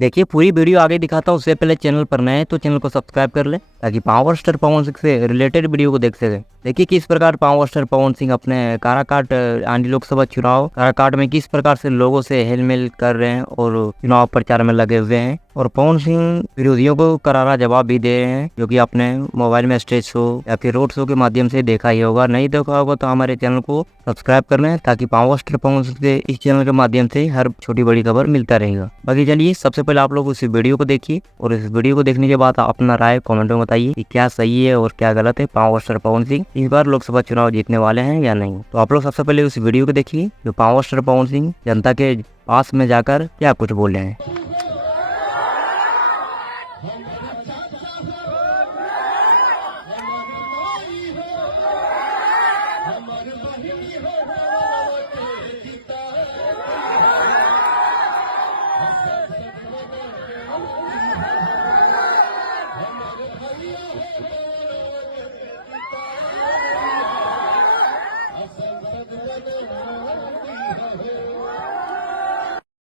देखिए पूरी वीडियो आगे दिखाता हूँ, उससे पहले चैनल पर नए हैं तो चैनल को सब्सक्राइब कर ले ताकि पावर स्टार पवन सिंह से रिलेटेड वीडियो को देख सके। देखिए किस प्रकार पावर स्टार पवन सिंह अपने काराकाट आंधी लोकसभा चुनाव काराकाट में किस प्रकार से लोगों से हेलमेल कर रहे हैं और चुनाव प्रचार में लगे हुए हैं, और पवन सिंह विरोधियों को करारा जवाब भी दे रहे हैं, जो कि आपने मोबाइल में स्टेज शो या फिर रोड शो के माध्यम से देखा ही होगा। नहीं देखा होगा तो हमारे चैनल को सब्सक्राइब कर लें ताकि पावर स्टार पवन सिंह से इस चैनल के माध्यम से हर छोटी बड़ी खबर मिलता रहेगा। बाकी चलिए सबसे पहले आप लोग इस वीडियो को देखिए और इस वीडियो को देखने के बाद अपना राय कमेंट में बताइए कि क्या सही है और क्या गलत है। पावर स्टार पवन सिंह इस बार लोकसभा चुनाव जीतने वाले हैं या नहीं। तो आप लोग सबसे पहले उस वीडियो को देखिए जो पावर स्टार पवन सिंह जनता के पास में जाकर क्या कुछ बोले हैं। हमारे भैया